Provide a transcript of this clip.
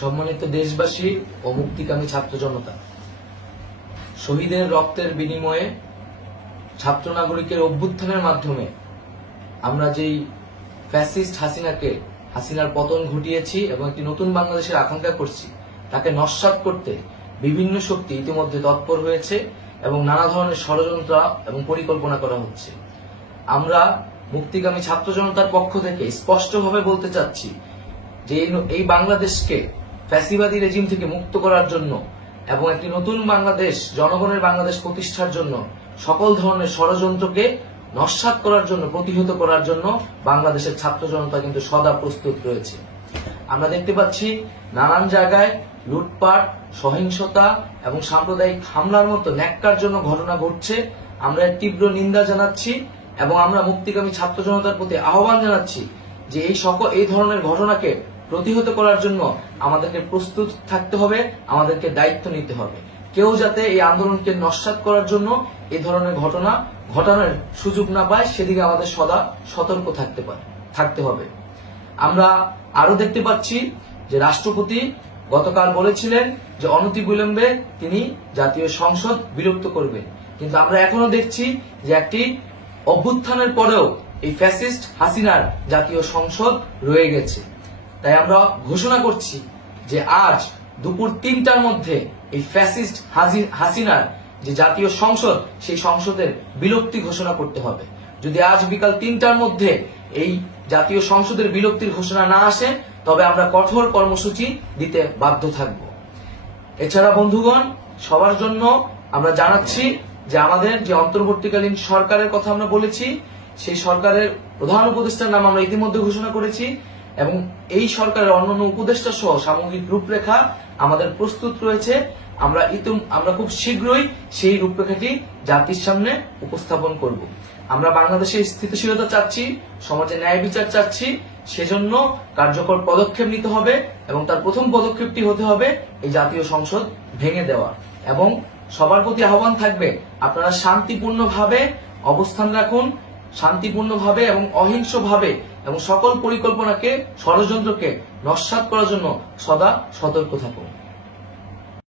সম্মানিত দেশবাসী ও মুক্তিকামী ছাত্র জনতা, শহীদের রক্তের বিনিময়ে ছাত্র নাগরিকের অভ্যুত্থানের মাধ্যমে আমরা যেই ফ্যাসিস্ট হাসিনার পতন ঘটিয়েছি এবং একটি নতুন বাংলাদেশের আকাঙ্ক্ষা করছি, তাকে নস্যাৎ করতে বিভিন্ন শক্তি ইতিমধ্যে তৎপর হয়েছে এবং নানা ধরনের ষড়যন্ত্র এবং পরিকল্পনা করা হচ্ছে। আমরা মুক্তিকামী ছাত্র জনতার পক্ষ থেকে স্পষ্টভাবে বলতে চাচ্ছি যে এই বাংলাদেশকে ফ্যাসিবাদী রেজিম থেকে মুক্ত করার জন্য এবং একটি নতুন বাংলাদেশ, জনগণের বাংলাদেশ প্রতিষ্ঠার জন্য সকল ধরনের ষড়যন্ত্রকে নস্যাৎ করার জন্য, প্রতিহত করার জন্য বাংলাদেশের ছাত্র জনতা কিন্তু সদা প্রস্তুত রয়েছে। আমরা দেখতে পাচ্ছি নানান জায়গায় লুটপাট, সহিংসতা এবং সাম্প্রদায়িক হামলার মতো ন্যাক্কারজনক ঘটনা ঘটছে। আমরা এর তীব্র নিন্দা জানাচ্ছি এবং আমরা মুক্তিকামী ছাত্র জনতার প্রতি আহ্বান জানাচ্ছি যে এই ধরনের ঘটনাকে প্রতিহত করার জন্য আমাদেরকে প্রস্তুত থাকতে হবে, আমাদেরকে দায়িত্ব নিতে হবে। কেউ যাতে এই আন্দোলনকে নস্যাৎ করার জন্য এই ধরনের ঘটনা ঘটানোর সুযোগ না পায়, সেদিকে আমাদের সদা সতর্ক থাকতে হবে। আমরা আরো দেখতে পাচ্ছি যে রাষ্ট্রপতি গতকাল বলেছিলেন যে অনতিবিলম্বে তিনি জাতীয় সংসদ বিলুপ্ত করবেন, কিন্তু আমরা এখনো দেখছি যে একটি অভ্যুত্থানের পরেও এই ফ্যাসিস্ট হাসিনার জাতীয় সংসদ রয়ে গেছে। তাই আমরা ঘোষণা করছি যে আজ দুপুর ৩টার মধ্যে এই ফ্যাসিস্ট হাসিনার যে জাতীয় সংসদ, সেই সংসদের বিলুপ্তি ঘোষণা করতে হবে। যদি আজ বিকাল ৩টার মধ্যে এই জাতীয় সংসদের বিলুপ্তির ঘোষণা না আসে, তবে আমরা কঠোর কর্মসূচি দিতে বাধ্য থাকব। এছাড়া বন্ধুগণ, সবার জন্য আমরা জানাচ্ছি যে আমাদের যে অন্তর্বর্তীকালীন সরকারের কথা আমরা বলেছি, সেই সরকারের প্রধান উপদেষ্টার নাম আমরা ইতিমধ্যে ঘোষণা করেছি এবং এই সরকারের অন্যান্য উপদেষ্টা সহ সামগ্রিক রূপরেখা আমাদের প্রস্তুত রয়েছে। আমরা খুব শীঘ্রই সেই রূপরেখাটি জাতির সামনে উপস্থাপন করব। আমরা বাংলাদেশে স্থিতিশীলতা চাচ্ছি, সমাজে ন্যায় বিচার চাচ্ছি, সেজন্য কার্যকর পদক্ষেপ নিতে হবে এবং তার প্রথম পদক্ষেপটি হতে হবে এই জাতীয় সংসদ ভেঙে দেওয়া। এবং সবার প্রতি আহ্বান থাকবে, আপনারা শান্তিপূর্ণভাবে অবস্থান রাখুন, শান্তিপূর্ণভাবে এবং অহিংসভাবে এবং সকল পরিকল্পনাকে, ষড়যন্ত্রকে নস্যাৎ করার জন্য সদা সতর্ক থাকুন।